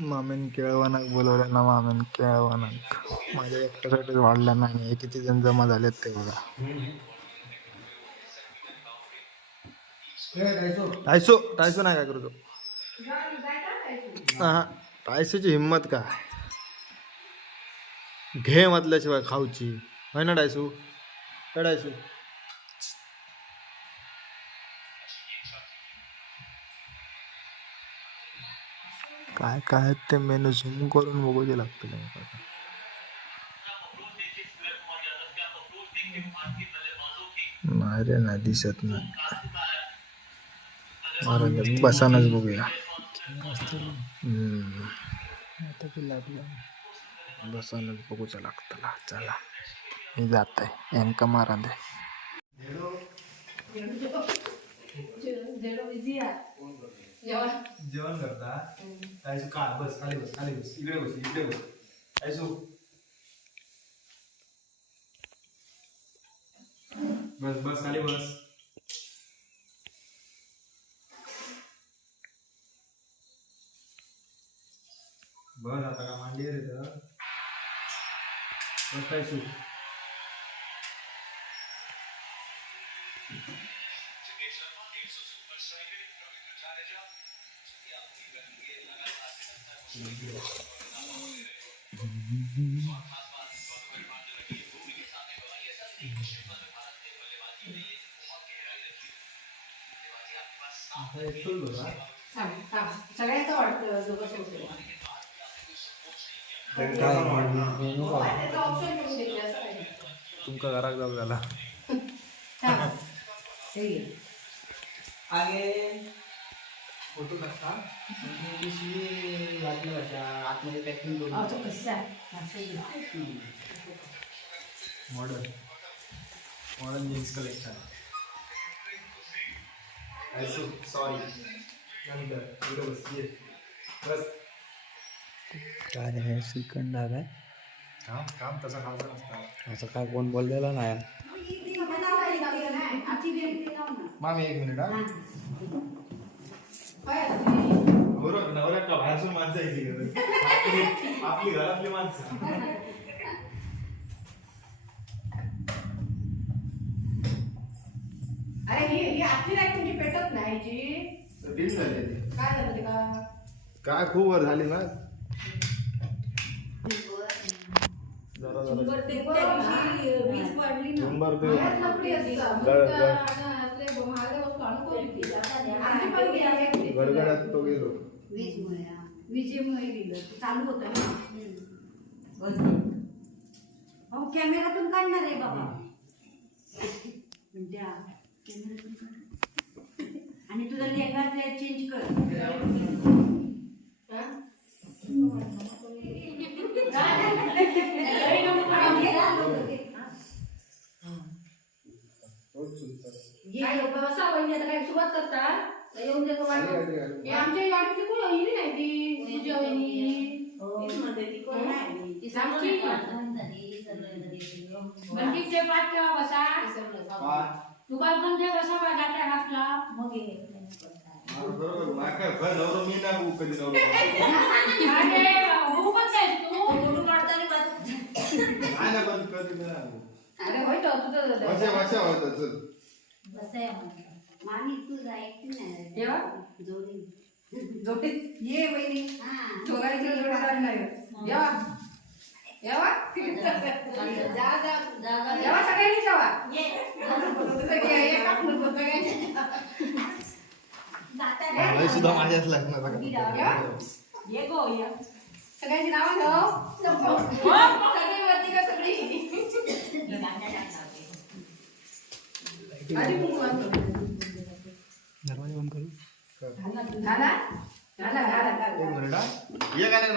मामेन केळवणाक बोलवलं ना मामेन केळवणाक. माझ्या एकट्यासाठीच वाढला नाही किती जण जमा झालेत ते बघा. टायसो टायसो नाही काय करू हा टायसोची हिंमत काय? घे म्हटल्याशिवाय खाऊची. होय ना डायसू काय हो, डायसू काय काय आहेत ते मेनू झूम करून बघूचे लागतील नेमकं नाही रे नाही दिसत नाही बसानच बघूया बसानच बघूचं लागतं चला मी जात आहे यांका मारा दे जेवण? करता. कायसू का बस खाली बस खाली बस. इकडे बस इकडे बस. कायसू बस बस खाली बस. बस आता का मांडी रे तर बस कायसू असं काही तुमका घराक जाऊ झाला छान. फोटो टाका पिशवी लागली आतमध्ये पॅकिंग अहो, तो कसा आहे? Modern modern jeans collection sorry नंतर बस काय आहे श्रीखंड काय काम काम तसं खायचं नसतं. असं काय कोण बोललेलं नाही. मामी एक मिनिट हा? बरोबर नवऱ्यात का बाहेरसून माणसं यायची गरज. आपली आपली घरातली माणसं अरे ही ही आपली राईट तुमची पेटत नाही जी डील झाली ती. काय झालं ते का काय खूप वर झाली ना जरा शंभर बाहेर असतं. गड. आणि असले महागडे वस्तू आणून कोण विकते? आमची पण ती गडगडात तो गेलो. वीजमुळे हा. विजेमुळे दिलं ते चालू होतं ना? अहो कॅमेरातून काढणार आहे बाबा. द्या कॅमेरातून काढ. आणि तुझा लेखा चेंज कर. हा? काय बसा वहिनी आता काय सुरुवात करता? तर येऊन देतो हे आमच्या वाडीतली कोण वहिनी नाही ती तुझ्या वहिनी. आमची म्हणजे ते पाठ ठेवा बसा. दुपार पण ते बसा बा जात्या घातला. मग ये. बरोबर. माका घर नवरा मी ना भाऊ कधी नवरा. अरे हो पण जायच तू? नाही ना पण कधी नाही भाऊ. अरे होय तो तुझं भाषा भाषा होता चल. मामी तुझा नाही? जोडी जोडी? ये हा. जोडीदार नाही येवा येवा जा जा येवा सगळ्यांनी जेवा सुद्धा माझ्याच ये गो ये. सगळ्यांची नावं घ्याव सगळी वरती का सगळी? आधी कुंकू आणतो. दरवाजा बंद करू घाला घाला घाला एक घाला मिनिट हा. ये का नाही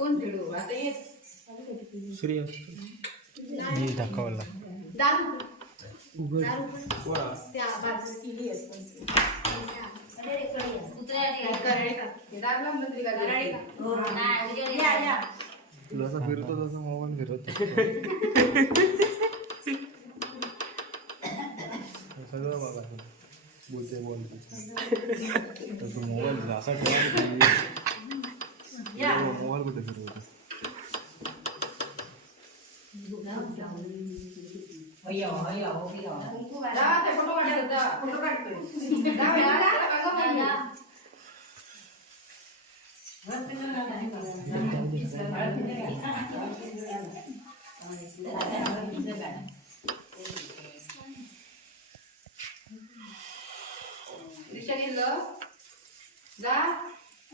नंतर काय कराडे का? हो, नाही, उद्या या, ये. या. तुला असं फिरतो तसं मोबाईल फिरत. सगळं बघा. बोलते बोलते. तसं मोबाईल असा या. मोबाईल कुठे. रिक्षा गेलं. जा,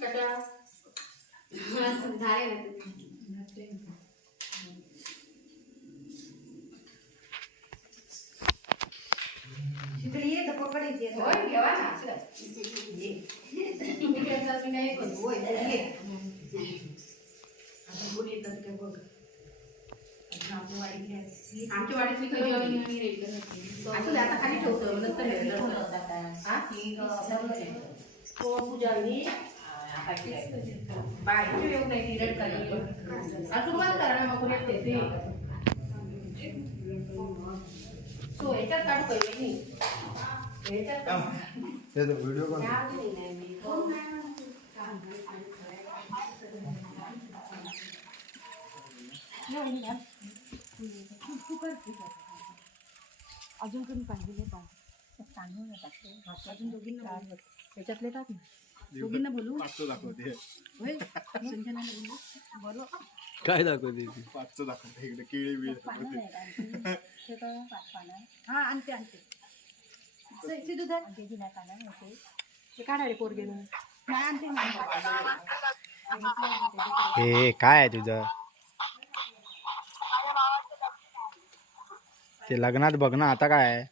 गटा. होय, घेवा ना. आमच्या वाडीतली ते आता खाली ठेवतो नंतर. हो, पूजा येऊ नाही ती रेड खाली आणि तुम्हाला करा ना मग कोणी येते सो काढू पहिले मी. व्हिडिओ अजून कमी पाहिजे अजून दोघींना. त्याच्यातले टाक ना दोघींना बोलू? पाचचं दाखवते. होय? बोलू? काय दाखवते ती? पाचचं दाखवते इकडे केळी बिळी दाखवते. हा आणते आणते. सिद्धू धर. ते काढा रे पोरगे नाही आणते ना. हे काय आहे तुझं? ते लग्नात बघ ना आता काय आहे?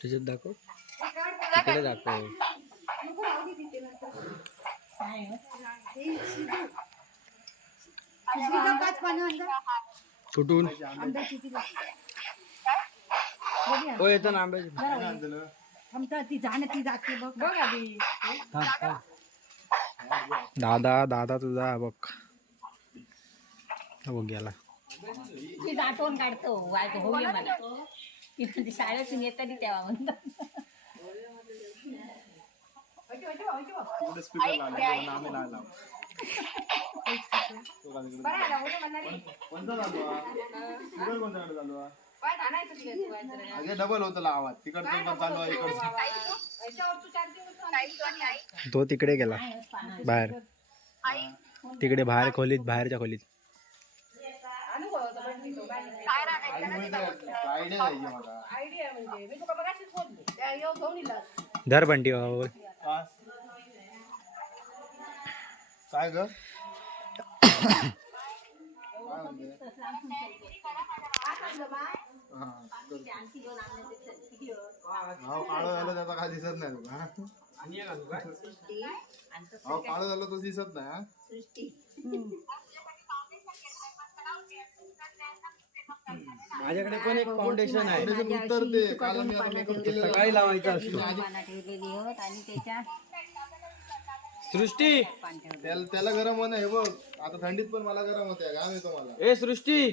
त्याच्यात दाखव. तिकडे दाखव. कुठून हो येतो ना आंब्याची आमचा ती जाणं ती जाते बघ. बघ आधी. थांब, थांब. दादा दादा तुझा बघ. हा बघ गेला ती आठवण काढतो. वाईट होईल मला ती म्हणते शाळेतून येताना तेव्हा म्हणतात. तिकडे स्पीकर लावला नामे नाही लाव कोणता चालू आहे कोणत्याकडे चालू आहे पाय आणायचं तुला तू काय जरा. अगे डबल होतं आवाज. तिकडचं चालू आहे तो तिकडे गेला. बाहेर. तिकडे बाहेर खोलीत बाहेरच्या खोलीत. काय आयडिया द्यायची मला. आयडिया म्हणजे मी तुका बघाशीच बोलले त्या येऊ घेऊन इला. धर बंटी हो. काय काय ग? काय म्हणते हा. अहो, काळं झालं त्याचा काय दिसत नाही तुला हा? अहो काळं झालं तो दिसत नाही हा? माझ्याकडे पण एक फाउंडेशन आहे. सकाळी लावायचा असतो. पाना ठेवलेली होत आणि त्याच्या सृष्टी! त्याला त्याला गरम होणं हे बघ. आता थंडीत पण मला गरम होते घाम येतो मला. ए सृष्टी!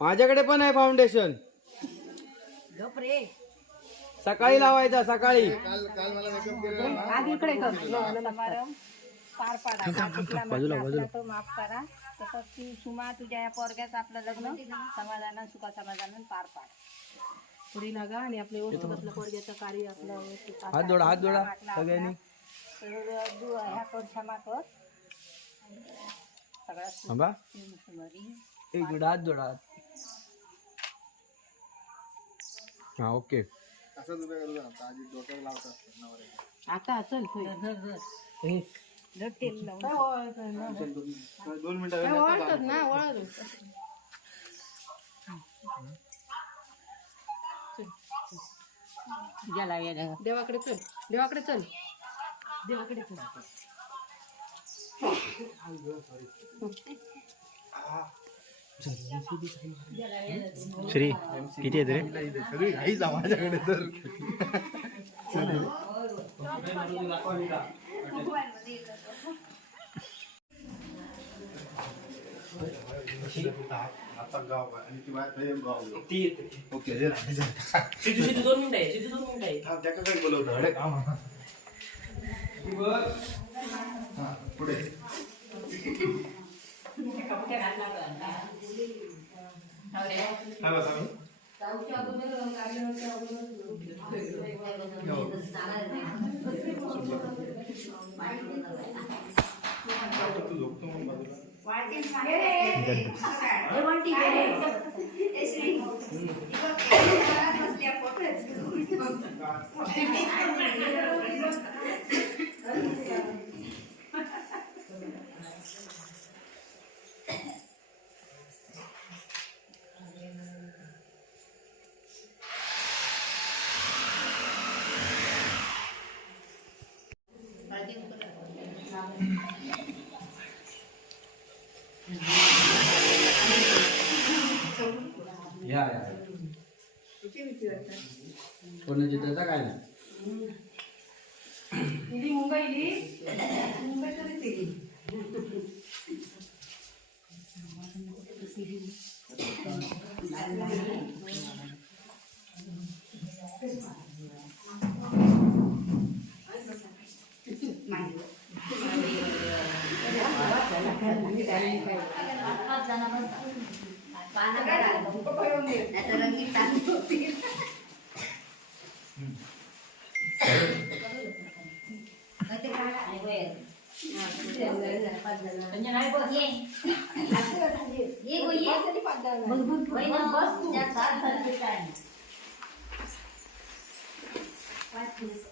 माझ्याकडे पण आहे फाउंडेशन गप रे. सकाळी लावायचा सकाळी. काल काल मला मेकअप केलेला ना? आधी इकडे कर. समारंभ पार पाडा आपला बाजूला, म्हटलं बाजूला. असलं तर माफ करा. तसंच ती सुमा तुझ्या या पोरग्याचं आपलं लग्न. समाधान सुखा समाधान पार पाड. पुढे लागा आणि आपलं व्यवस्थित असलं पोरग्याचं कार्य आपलं व्यवस्थित हात जोडा हात जोडा सगळ्यांनी. तर दु- ह्या कर क्षमा कर सगळ्या थांबा सुमरी एक जोडा हात जोडा हा ओके आता दोन मिनिटं. वळतात ना वळत देवाकडे चल देवाकडे चल. देवाकडे चल. श्री किती आहेत रे? सगळी घाई जा माझ्याकडे तर. ओके हे राहायचं दोन मिनिटं आहे सिद्धू दोन मिनिटं आहे हा, त्या काय बोलवतं अरे काम हा पुढे काय बसा मी तू झोपतो मग बाजूला या पुण्यचित्राचा काय नाही मुंबईली What is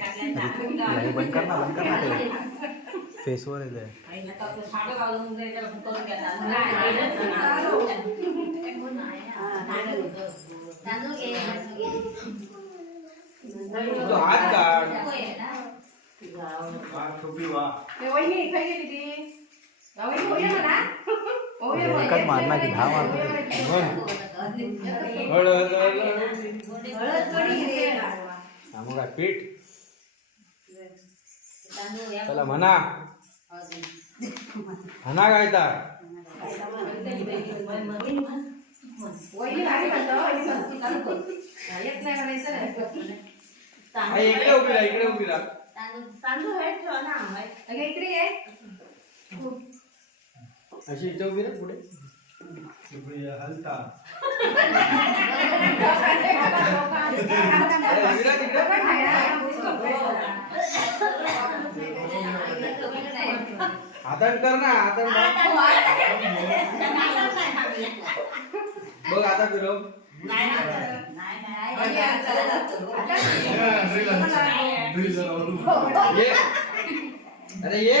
बंद कर ना बंद कर ना ते. फेसवर येते तांदूळ घे तो हात काढ हा, टोपी वा वहिनी इथे गेली ती वहिनी होय म्हणा हळद. हा, मग पीठ. चला म्हणा. म्हणा काय तर वहिनी भारी म्हणतो वहिनी म्हणतो चालतो येत नाही म्हणायचं नाही हा, इकडे उभी राहा इकडे उभी राहा. तांदूळ ठेवा ना. इकडे ये. अशी इथे उभी राहा पुढे. टोपी हलता हातान कर ना हातान बघ आता फिरव. ये.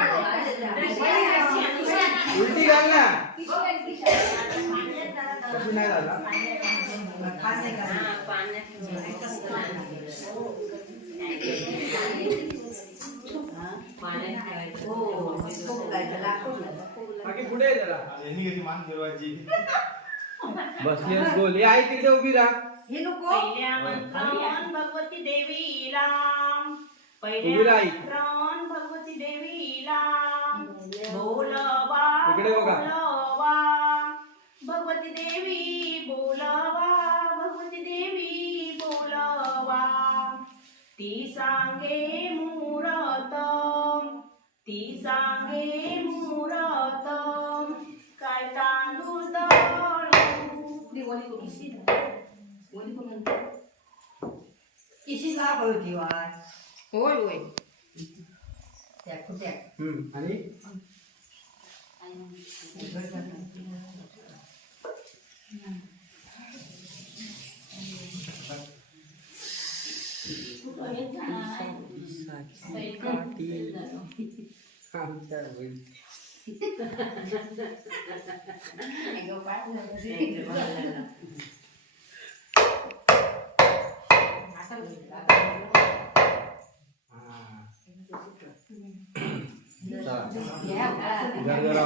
उलटी घाल ना. कशी नाही झाला आहे जरा. बसली गोल हे आई तिकडे उभी राहा. हे. नको पहिल्या भगवती देवीला पहिल्या उभी भगवती देवीला बोलवा बोलवा. भगवती देवी बोलवा. भगवती देवी बोलवा. ती सांगे मुरत ती सांगे मुरत काय तांदूळ किशी लाभ होती वाय होय होय. त्या आणि? Ah. Gara-gara.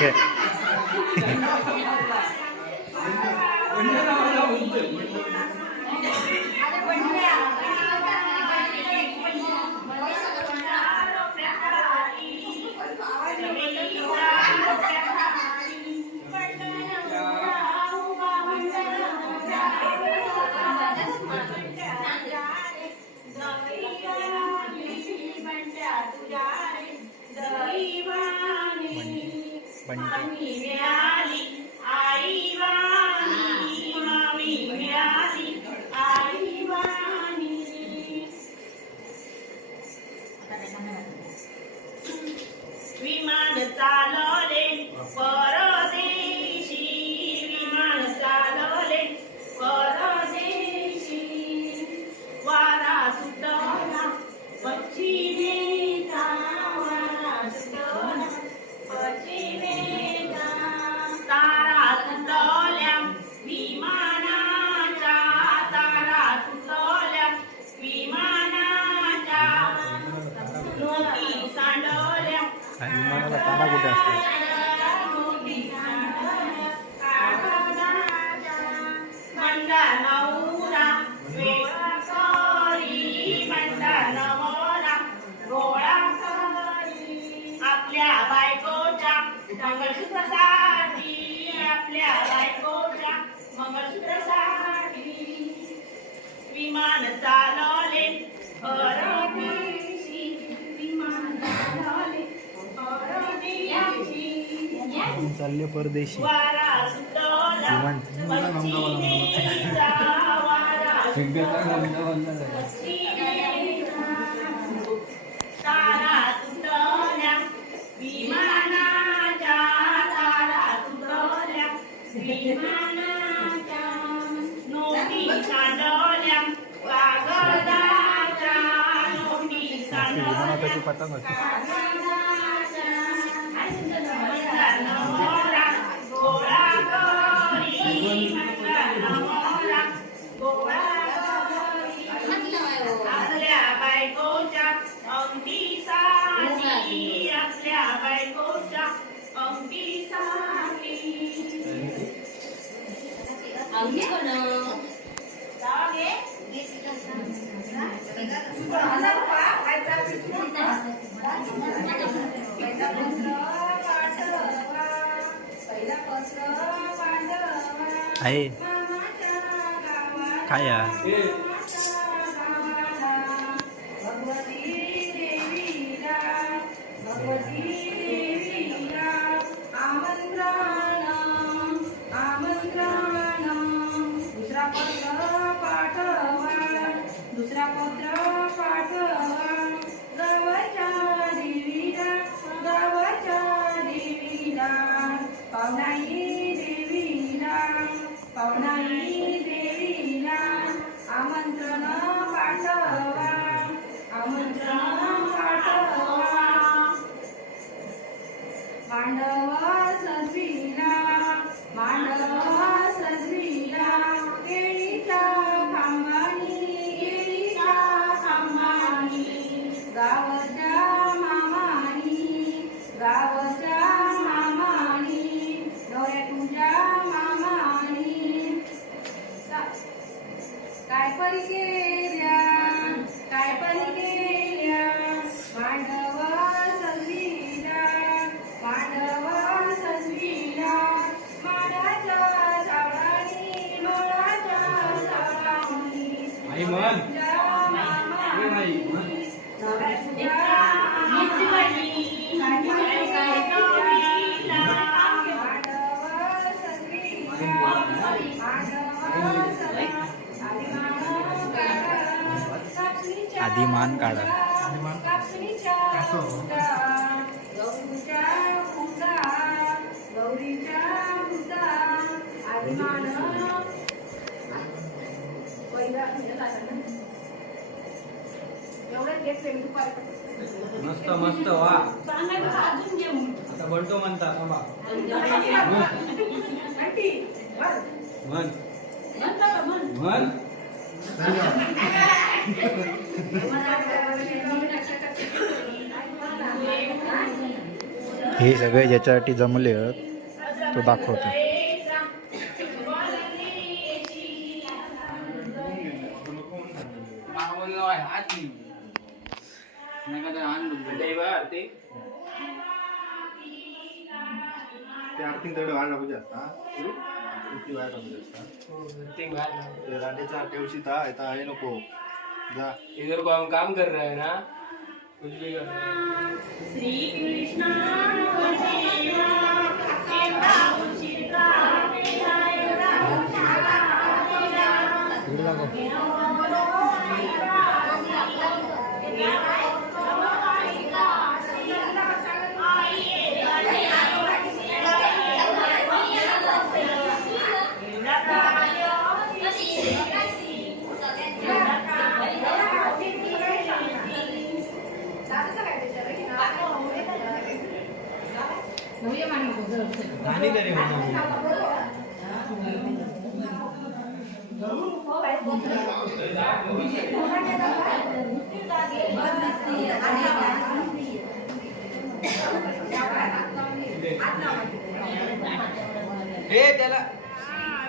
okay. money आणि विमानाला काना कुठे असतो सांडवल्या विमानाची पतंग होती अंगठीसाठी आपल्या बायकोच्या आहे काय या ए, मी दुपारी. मस्त मस्त वा आता बनतो म्हणता थांबा बस. म्हण म्हण हे सगळे ज्याच्यासाठी जमले तो दाखवतो. ते आरती तेवढे वाढ पाहिजे असता किती वाढ पाहिजे असता रांडेचा ठेवशी था आता आहे नको. इधर को हम काम कर रहे हैं ना। कुछ भी कर रहे हैं। श्री कृष्ण देवा केवढा उशीर का केला एवढा उशीर का केला? गाणी तरी आणि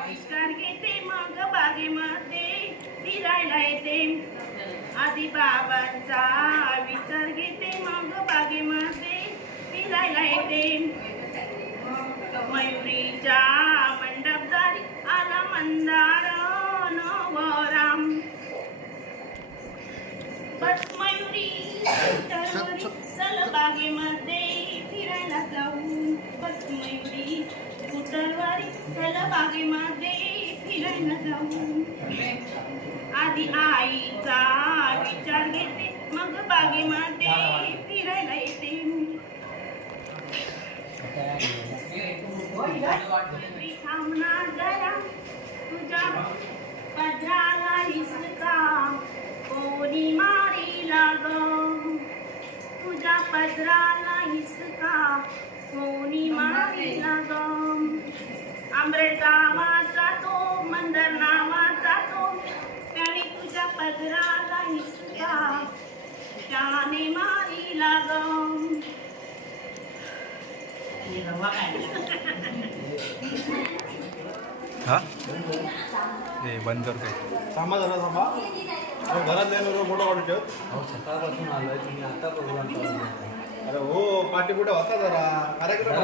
विचार घेते मग बागेमध्ये फिरायला येते आधी बाबांचा विचार घेते मग बागेमध्ये फिरायला येते. मयुरीच्या मंडपदारी आला मंदार नवराम. बस मयुरी चळवळी, चल बागेमध्ये फिरायला जाऊ. बस मयुरी स्कूटरवरी चल बागेमध्ये फिरायला जाऊ आधी आईचा विचार घेते मग बागेमध्ये फिरायला येते. मयुरी जरा तुझ्या पदराला हिसका कोणी मारी लाग? तुझ्या पदराला हिसका कोणी मारी लाग? आंबरे पदराला हिसका त्याने मारी लाग हा हे? बंद करतोय. थांबा जरा थांबा. अहो, घरात नाही फोटो काढू ठेव सकाळपासून आलोय तुम्ही आता प्रोग्राम अरे हो पाठी कुठे होता जरा. कार्यक्रम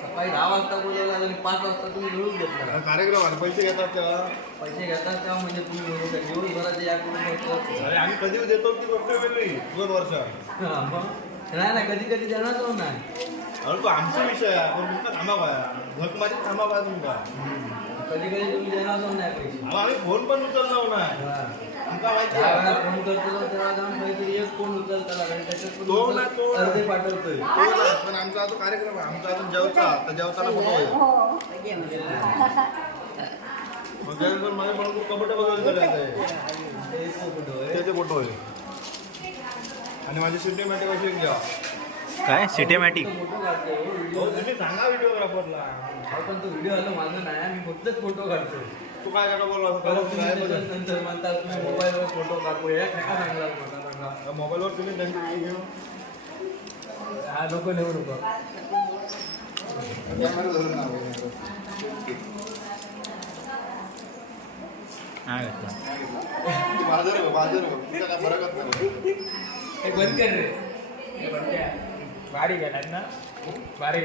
सकाळी दहा वाजता बोलवलं आणि पाच वाजता तुम्ही मिळून घेतला. कार्यक्रम आहे पैसे घेतात तेव्हा. पैसे घेतात तेव्हा म्हणजे तुम्ही मिळून घ्या. दिवसभराचे या करून. अरे आम्ही कधी देतो ती गोष्ट वेगळी दोन वर्ष. हा, मग. नाही नाही कधी कधी देणार तो नाही? अरे तो आमचा विषय आहे. पण तुमचा थांबा झक माझी थांबा तुमका कधी कधी तुम्ही देणार तो नाही पैसे आम्ही फोन पण उचलला नाही. हा. आमका माहिती ज्या आहे. वेळेला फोन करतो तेव्हा जाऊन काहीतरी एक फोन उचलता लागेल त्याच्यात पण तो नाही, तो. अर्धे पाठवतोय. तो नाही, पण आमचा अजून कार्यक्रम आहे. आमचा अजून जेवता तर जेवताना फोटो होईल मग माझ्या म्हणून कपडे वगैरे करायचं ते एक फोटो आहे. त्याचे फोटो होईल आणि माझी सिस्टमॅटिक अशी घ्या. काय? सिटेमॅटिक सांगा व्हिडिओग्राफरला पण तो व्हिडिओ आला माझा नाही मी फक्तच फोटो काढतोय तू काय काय बोलला? परत तुम्ही त्याच्यानंतर म्हणता तुम्ही मोबाईलवर फोटो काढू या काय सांगला मला मोबाईलवर तुम्ही त्यांची घेऊ? हा नको नेऊ नको. कॅमेरा धरून नाव आहे. घेतला बाजार हो, बाजार हो. फरकच नाही. बंद कर रे. भारी गेला ना भारी